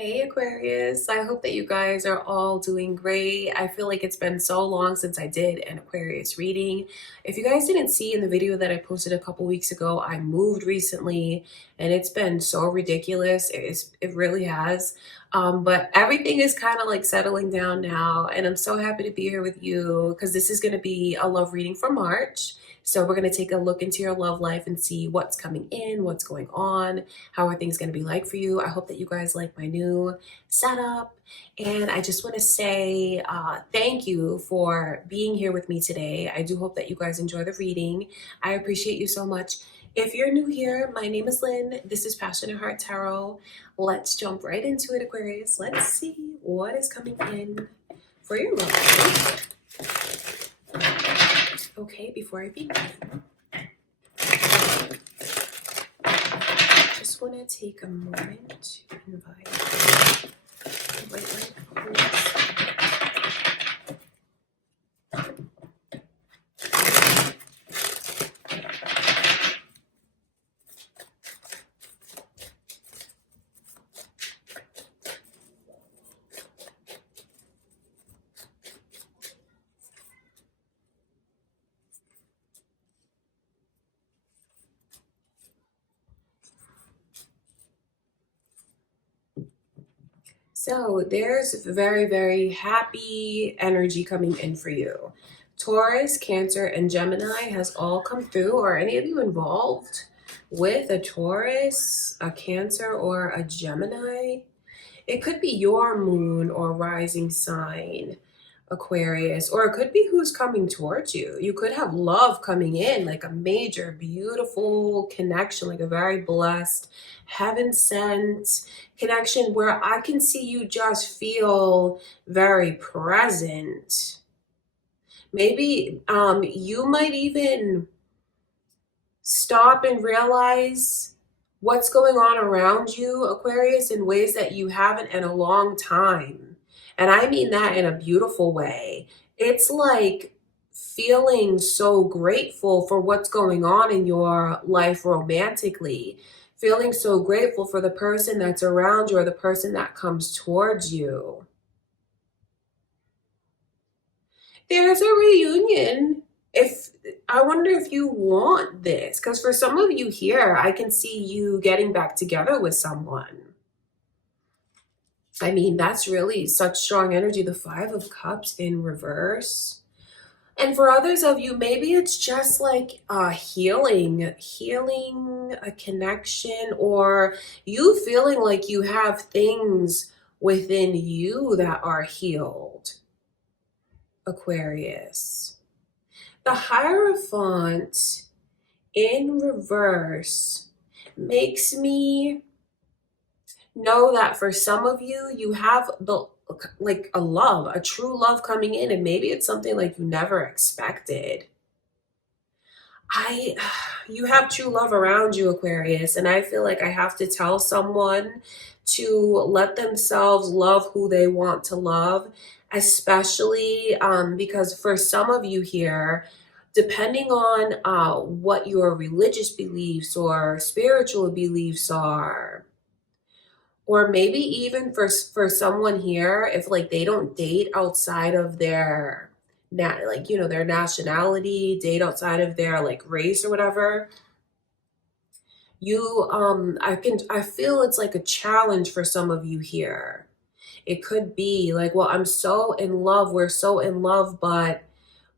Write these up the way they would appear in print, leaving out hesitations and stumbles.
Hey Aquarius, I hope that you guys are all doing great. I feel like it's been so long since I did an Aquarius reading. If you guys didn't see in the video that I posted a couple weeks ago, I moved recently and it's been so ridiculous. It really has. But everything is kind of like settling down now, and I'm so happy to be here with you because this is going to be a love reading for March. So we're going to take a look into your love life and see what's coming in, what's going on, how are things going to be like for you. I hope that you guys like my new setup. And I just want to say thank you for being here with me today. I do hope that you guys enjoy the reading. I appreciate you so much. If you're new here, my name is Lynn. This is Passionate Heart Tarot. Let's jump right into it, Aquarius. Let's see what is coming in for your love life. Okay, before I begin, just want to take a moment to invite my So there's very, very happy energy coming in for you. Taurus, Cancer, and Gemini has all come through. Are any of you involved with a Taurus, a Cancer, or a Gemini? It could be your moon or rising sign, Aquarius, or it could be who's coming towards you. You could have love coming in, like a major, beautiful connection, like a very blessed, heaven sent connection where I can see you just feel very present. Maybe you might even stop and realize what's going on around you, Aquarius, in ways that you haven't in a long time. And I mean that in a beautiful way. It's like feeling so grateful for what's going on in your life romantically, feeling so grateful for the person that's around you or the person that comes towards you. There's a reunion. If I wonder if you want this, because for some of you here, I can see you getting back together with someone. I mean, that's really such strong energy. The Five of Cups in reverse. And for others of you, maybe it's just like healing, a connection, or you feeling like you have things within you that are healed, Aquarius. The Hierophant in reverse makes me know that for some of you, you have like a true love coming in, and maybe it's something like you never expected. You have true love around you, Aquarius, and I feel like I have to tell someone to let themselves love who they want to love, especially because for some of you here, depending on what your religious beliefs or spiritual beliefs are, or maybe even for someone here, if like they don't date outside of their their nationality, date outside of their like race or whatever, you I feel it's like a challenge for some of you here. It could be like, well, I'm so in love, we're so in love, but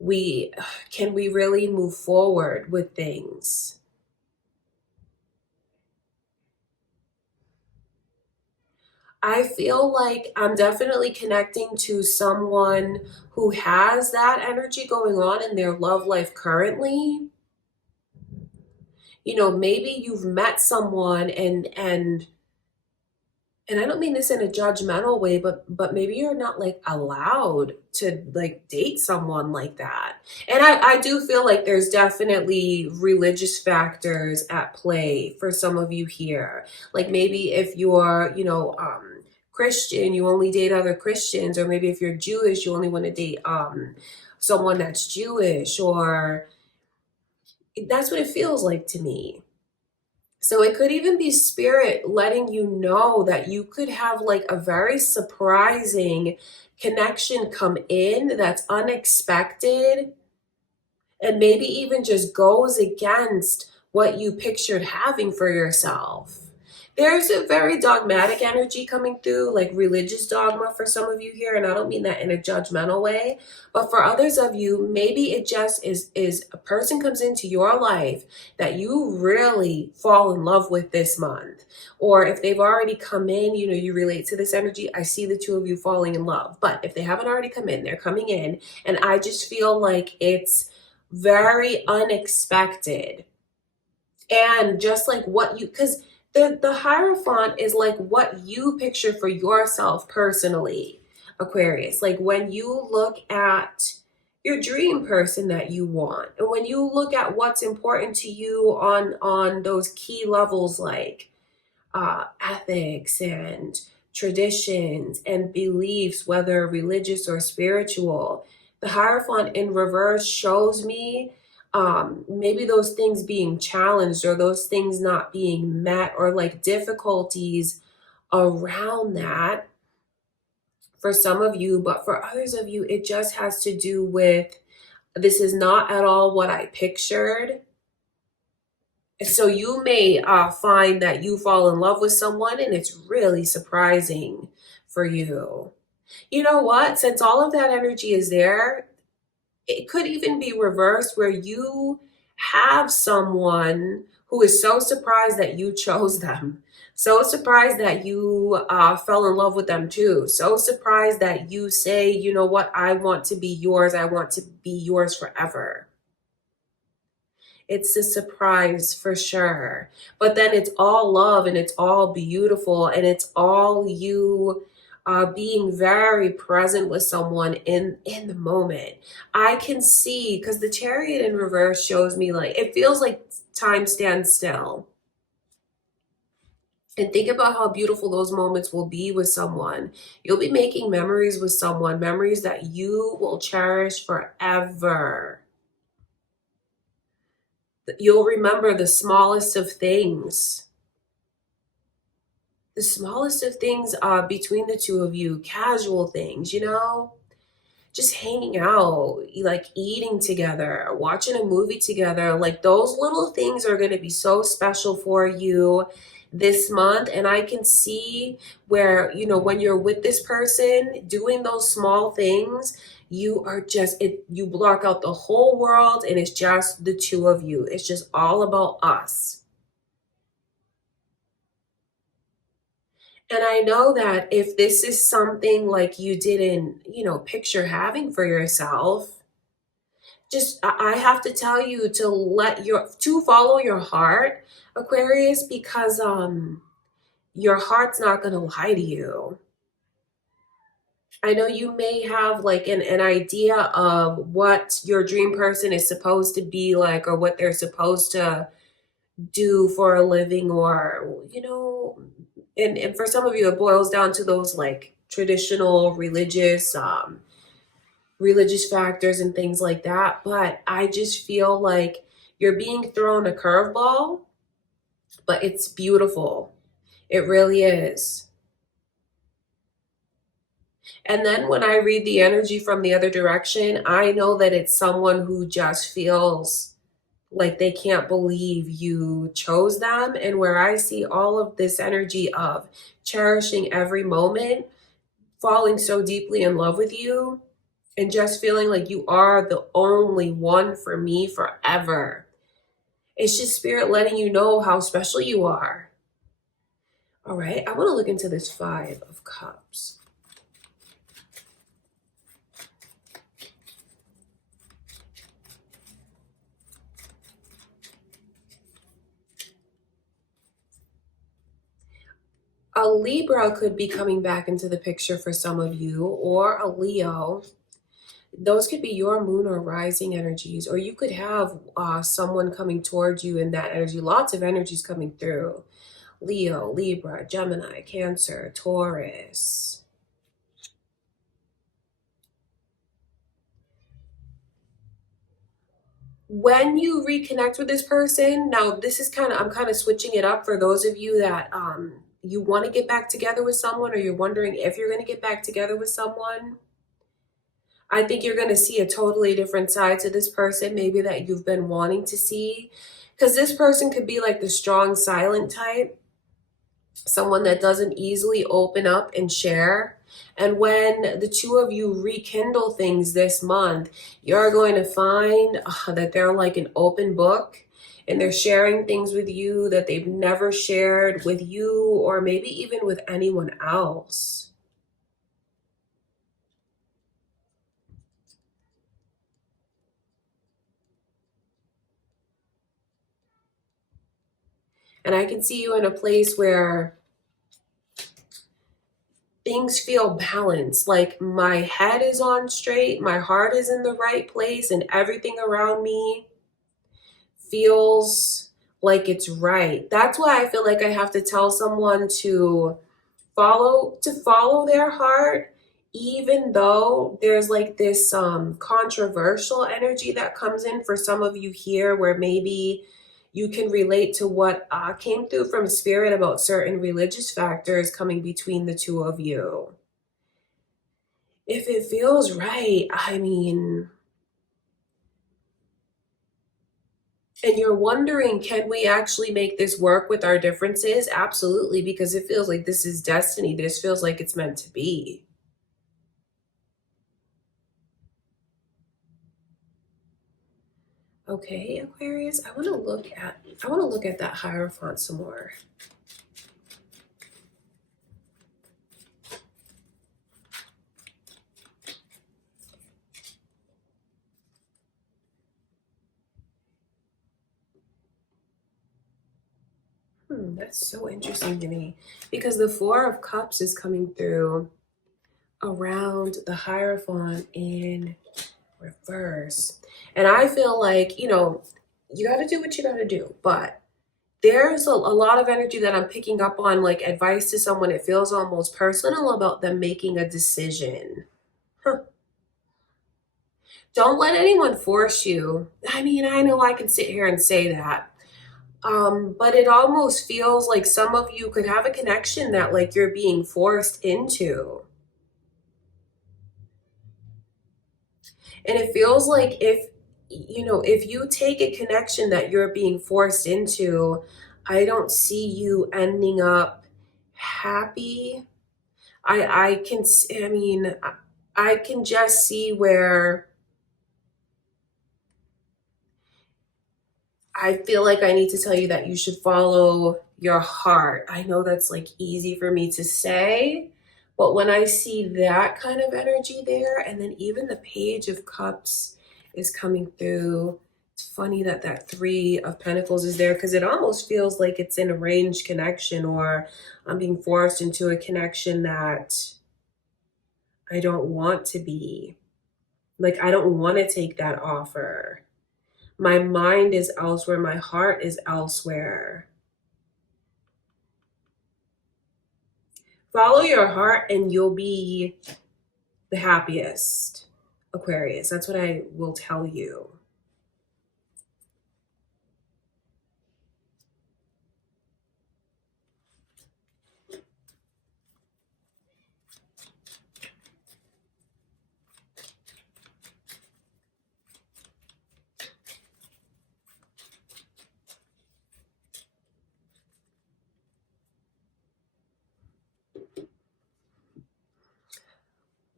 we can we really move forward with things? I feel like I'm definitely connecting to someone who has that energy going on in their love life currently. You know, maybe you've met someone and I don't mean this in a judgmental way, but maybe you're not like allowed to like date someone like that. And I do feel like there's definitely religious factors at play for some of you here. Like maybe if you're, Christian, you only date other Christians, or maybe if you're Jewish, you only want to date someone that's Jewish, or that's what it feels like to me. So it could even be spirit letting you know that you could have like a very surprising connection come in that's unexpected and maybe even just goes against what you pictured having for yourself. There's a very dogmatic energy coming through, like religious dogma for some of you here, and I don't mean that in a judgmental way, but for others of you, maybe it just is a person comes into your life that you really fall in love with this month. Or if they've already come in, you know, you relate to this energy, I see the two of you falling in love. But if they haven't already come in, they're coming in, and I just feel like it's very unexpected. And just like what you, because the Hierophant is like what you picture for yourself personally, Aquarius. Like when you look at your dream person that you want, and when you look at what's important to you on those key levels, like ethics and traditions and beliefs, whether religious or spiritual. The Hierophant in reverse shows me maybe those things being challenged or those things not being met or like difficulties around that for some of you. But for others of you, it just has to do with this is not at all what I pictured. So you may find that you fall in love with someone and it's really surprising for you. You know what? Since all of that energy is there, it could even be reversed where you have someone who is so surprised that you chose them. So surprised that you fell in love with them too. So surprised that you say, you know what? I want to be yours. I want to be yours forever. It's a surprise for sure. But then it's all love and it's all beautiful and it's all you being very present with someone in the moment. I can see because the Chariot in reverse shows me like it feels like time stands still. And think about how beautiful those moments will be with someone. You'll be making memories with someone, memories that you will cherish forever. You'll remember the smallest of things. The smallest of things between the two of you, casual things, you know? Just hanging out, like eating together, watching a movie together. Like those little things are going to be so special for you this month. And I can see where, you know, when you're with this person doing those small things, you are just you block out the whole world and it's just the two of you. It's just all about us. And I know that if this is something like you didn't, you know, picture having for yourself, just I have to tell you to to follow your heart, Aquarius, because your heart's not going to lie to you. I know you may have like an idea of what your dream person is supposed to be like or what they're supposed to do for a living or, you know, and for some of you, it boils down to those like traditional religious factors and things like that. But I just feel like you're being thrown a curveball, but it's beautiful. It really is. And then when I read the energy from the other direction, I know that it's someone who just feels like they can't believe you chose them. And where I see all of this energy of cherishing every moment, falling so deeply in love with you, and just feeling like you are the only one for me forever. It's just spirit letting you know how special you are. All right, I want to look into this Five of Cups. A Libra could be coming back into the picture for some of you, or a Leo. Those could be your moon or rising energies, or you could have someone coming towards you in that energy. Lots of energies coming through. Leo, Libra, Gemini, Cancer, Taurus. when you reconnect with this person, now this is I'm kind of switching it up for those of you that you want to get back together with someone, or you're wondering if you're going to get back together with someone. I think you're going to see a totally different side to this person, maybe that you've been wanting to see. Because this person could be like the strong, silent type, someone that doesn't easily open up and share. And when the two of you rekindle things this month, you're going to find that they're like an open book, and they're sharing things with you that they've never shared with you, or maybe even with anyone else. And I can see you in a place where things feel balanced, like my head is on straight, my heart is in the right place, and everything around me feels like it's right. That's why I feel like I have to tell someone to follow their heart, even though there's like this controversial energy that comes in for some of you here, where maybe you can relate to what came through from spirit about certain religious factors coming between the two of you. If it feels right, I mean, and you're wondering, can we actually make this work with our differences? Absolutely, because it feels like this is destiny. This feels like it's meant to be. Okay, Aquarius, I want to look at that Hierophant some more. That's so interesting to me, because the Four of Cups is coming through around the Hierophant in reverse. And I feel like, you got to do what you got to do, but there's a lot of energy that I'm picking up on, like advice to someone. It feels almost personal about them making a decision. Don't let anyone force you. I mean, I know I can sit here and say that. But it almost feels like some of you could have a connection that like you're being forced into. And it feels like if you take a connection that you're being forced into, I don't see you ending up happy. I can just see where I feel like I need to tell you that you should follow your heart. I know that's like easy for me to say, but when I see that kind of energy there, and then even the Page of Cups is coming through, it's funny that that Three of Pentacles is there, because it almost feels like it's an arranged connection, or I'm being forced into a connection that I don't want to be. Like, I don't want to take that offer. My mind is elsewhere. My heart is elsewhere. Follow your heart and you'll be the happiest, Aquarius. That's what I will tell you.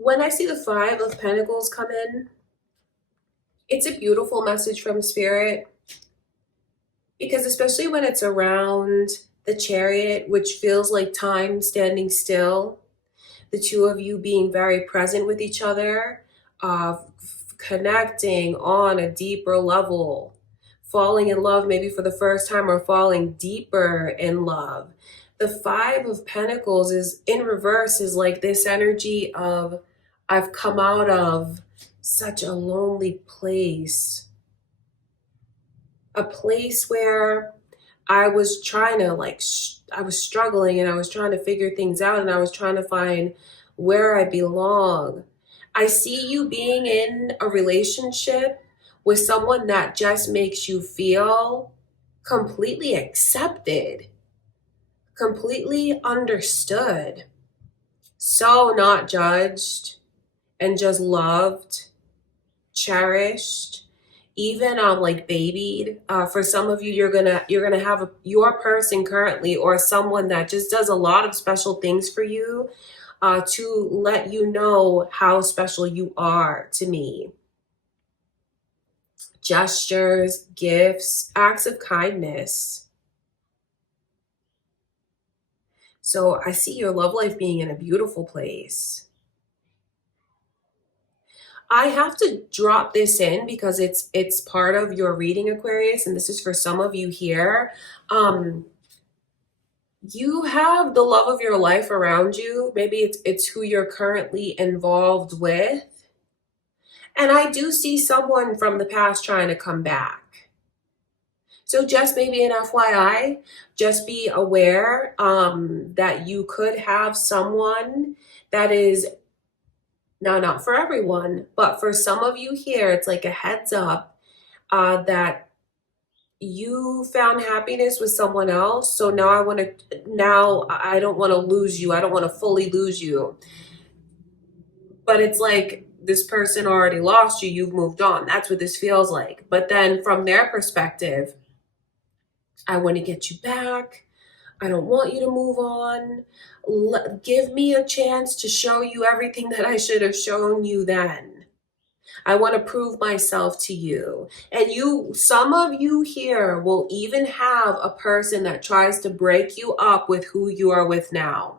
When I see the Five of Pentacles come in, it's a beautiful message from Spirit, because especially when it's around the Chariot, which feels like time standing still, the two of you being very present with each other, connecting on a deeper level, falling in love maybe for the first time, or falling deeper in love. The Five of Pentacles is in reverse, is like this energy of, I've come out of such a lonely place, a place where I was trying to I was struggling, and I was trying to figure things out, and I was trying to find where I belong. I see you being in a relationship with someone that just makes you feel completely accepted, completely understood, so not judged, and just loved, cherished, even like babied. For some of you, you're gonna have your person currently, or someone that just does a lot of special things for you, to let you know how special you are to me. Gestures, gifts, acts of kindness. So I see your love life being in a beautiful place. I have to drop this in because it's part of your reading, Aquarius, and this is for some of you here. You have the love of your life around you. Maybe it's who you're currently involved with. And I do see someone from the past trying to come back. So just maybe an FYI, just be aware that you could have someone that is, now not for everyone, but for some of you here, it's like a heads up that you found happiness with someone else. So now I don't want to lose you. I don't want to fully lose you. But it's like this person already lost you. You've moved on. That's what this feels like. But then from their perspective, I want to get you back. I don't want you to move on. Give me a chance to show you everything that I should have shown you then. I want to prove myself to you. And some of you here will even have a person that tries to break you up with who you are with now.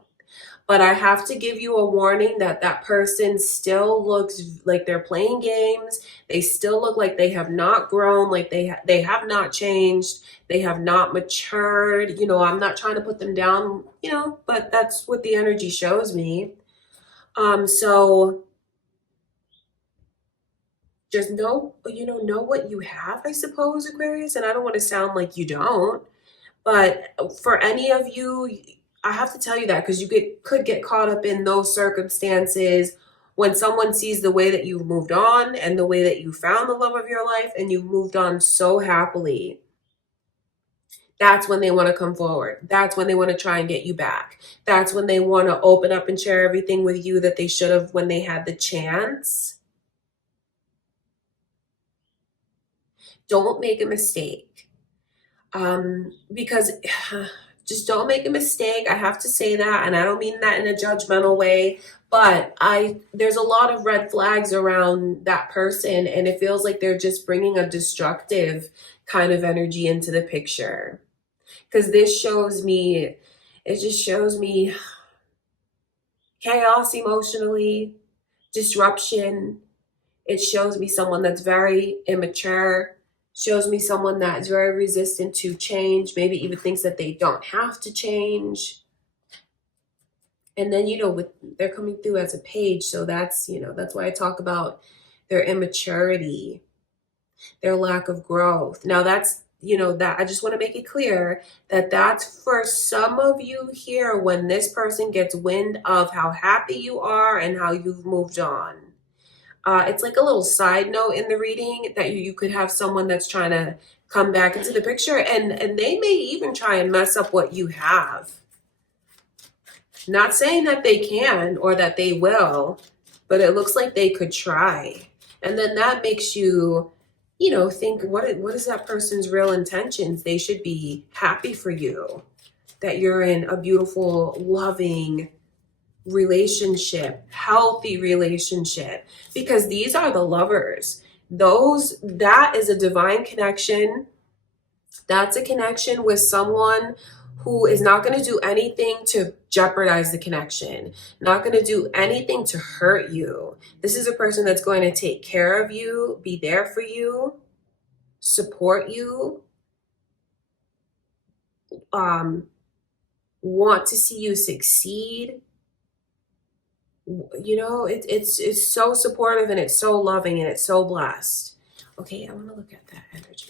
But I have to give you a warning that that person still looks like they're playing games. They still look like they have not grown, like they have not changed. They have not matured. I'm not trying to put them down, but that's what the energy shows me. So just know what you have, I suppose, Aquarius. And I don't want to sound like you don't, but for any of you, I have to tell you that because you could get caught up in those circumstances when someone sees the way that you've moved on and the way that you found the love of your life and you've moved on so happily. That's when they want to come forward. That's when they want to try and get you back. That's when they want to open up and share everything with you that they should have when they had the chance. Don't make a mistake. Because just don't make a mistake. I have to say that, and I don't mean that in a judgmental way, but there's a lot of red flags around that person, and it feels like they're just bringing a destructive kind of energy into the picture. Because it just shows me chaos emotionally, disruption. It shows me someone that's very immature, shows me someone that's very resistant to change, maybe even thinks that they don't have to change. And then, they're coming through as a page. So that's why I talk about their immaturity, their lack of growth. Now that's, that I just want to make it clear that that's for some of you here when this person gets wind of how happy you are and how you've moved on. It's like a little side note in the reading that you could have someone that's trying to come back into the picture and they may even try and mess up what you have. Not saying that they can or that they will, but it looks like they could try. And then that makes you, think, what is that person's real intentions? They should be happy for you, that you're in a beautiful, loving relationship, healthy relationship, because these are the lovers. That is a divine connection. That's a connection with someone who is not going to do anything to jeopardize the connection, not going to do anything to hurt you. This is a person that's going to take care of you, be there for you, support you, want to see you succeed. It's so supportive and it's so loving and it's so blessed. Okay, I want to look at that energy.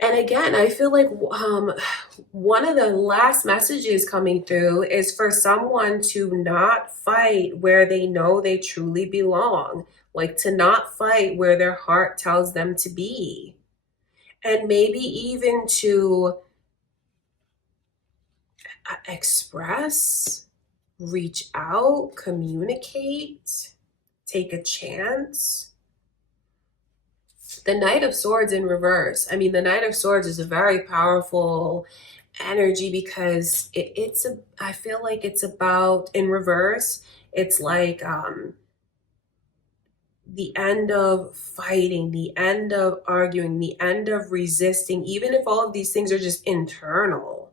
And again, I feel like one of the last messages coming through is for someone to not fight where they know they truly belong, like to not fight where their heart tells them to be. And maybe even to express, reach out, communicate, take a chance. The Knight of Swords in reverse. I mean, the Knight of Swords is a very powerful energy because I feel like it's about, in reverse, it's like the end of fighting, the end of arguing, the end of resisting, even if all of these things are just internal.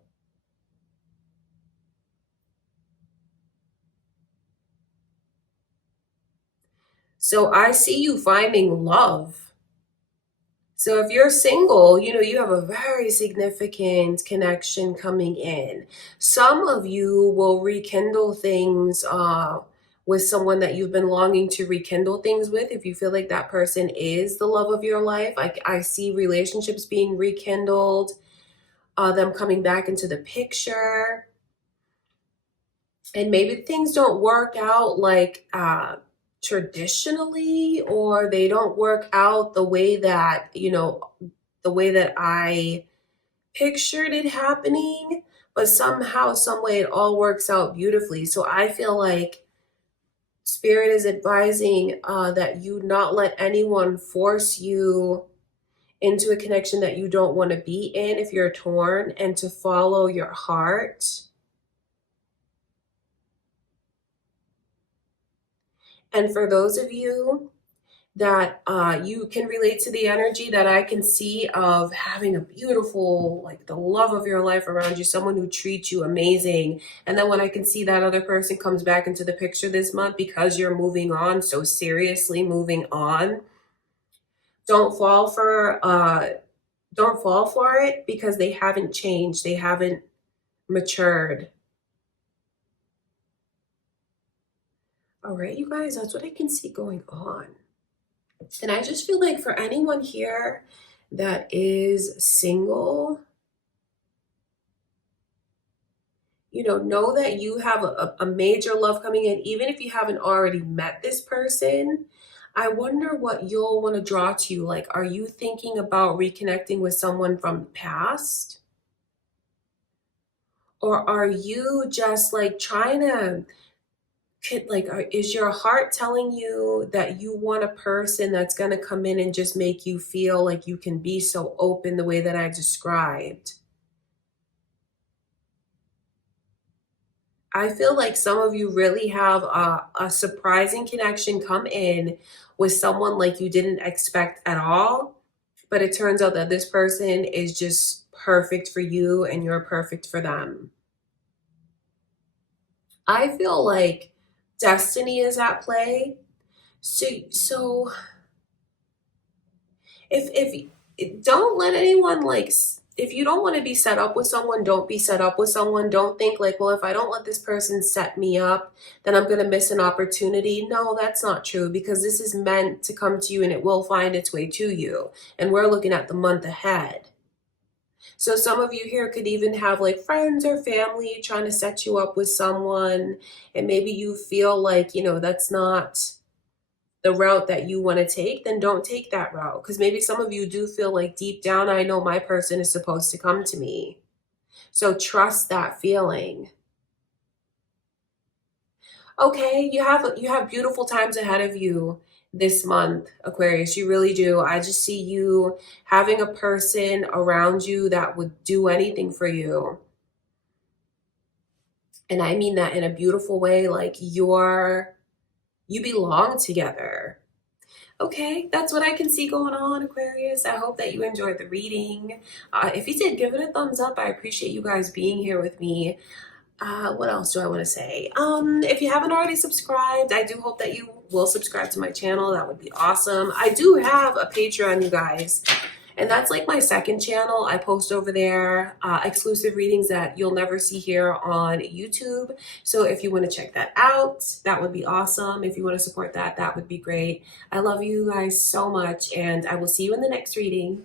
So I see you finding love. So if you're single, you have a very significant connection coming in. Some of you will rekindle things with someone that you've been longing to rekindle things with. If you feel like that person is the love of your life, I see relationships being rekindled, them coming back into the picture. And maybe things don't work out like traditionally, or they don't work out the way that I pictured it happening, but somehow, some way, it all works out beautifully. So I feel like Spirit is advising that you not let anyone force you into a connection that you don't want to be in if you're torn, and to follow your heart. And for those of you that you can relate to the energy that I can see of having a beautiful, like the love of your life around you, someone who treats you amazing. And then when I can see that other person comes back into the picture this month because you're moving on, so seriously moving on, don't fall for it because they haven't changed. They haven't matured. All right, you guys, that's what I can see going on. And I just feel like for anyone here that is single, know that you have a major love coming in, even if you haven't already met this person. I wonder what you'll want to draw to you. Like, are you thinking about reconnecting with someone from the past? Or are you just like trying to is your heart telling you that you want a person that's going to come in and just make you feel like you can be so open the way that I described? I feel like some of you really have a surprising connection come in with someone like you didn't expect at all, but it turns out that this person is just perfect for you and you're perfect for them. I feel like destiny is at play. So if don't let anyone if you don't want to be set up with someone, don't be set up with someone. Don't think like, well, if I don't let this person set me up, then I'm going to miss an opportunity. No, that's not true, because this is meant to come to you and it will find its way to you. And we're looking at the month ahead. So some of you here could even have like friends or family trying to set you up with someone, and maybe you feel like, that's not the route that you want to take, then don't take that route. Because maybe some of you do feel like deep down, I know my person is supposed to come to me. So trust that feeling. Okay, you have beautiful times ahead of you this month, Aquarius. You really do. I just see you having a person around you that would do anything for you. And I mean that in a beautiful way, like you belong together. Okay, that's what I can see going on, Aquarius. I hope that you enjoyed the reading. If you did, give it a thumbs up. I appreciate you guys being here with me. What else do I want to say? If you haven't already subscribed, I do hope that you will subscribe to my channel. That would be awesome. I do have a Patreon, you guys. And that's like my second channel. I post over there exclusive readings that you'll never see here on YouTube. So if you want to check that out, that would be awesome. If you want to support that, that would be great. I love you guys so much, and I will see you in the next reading.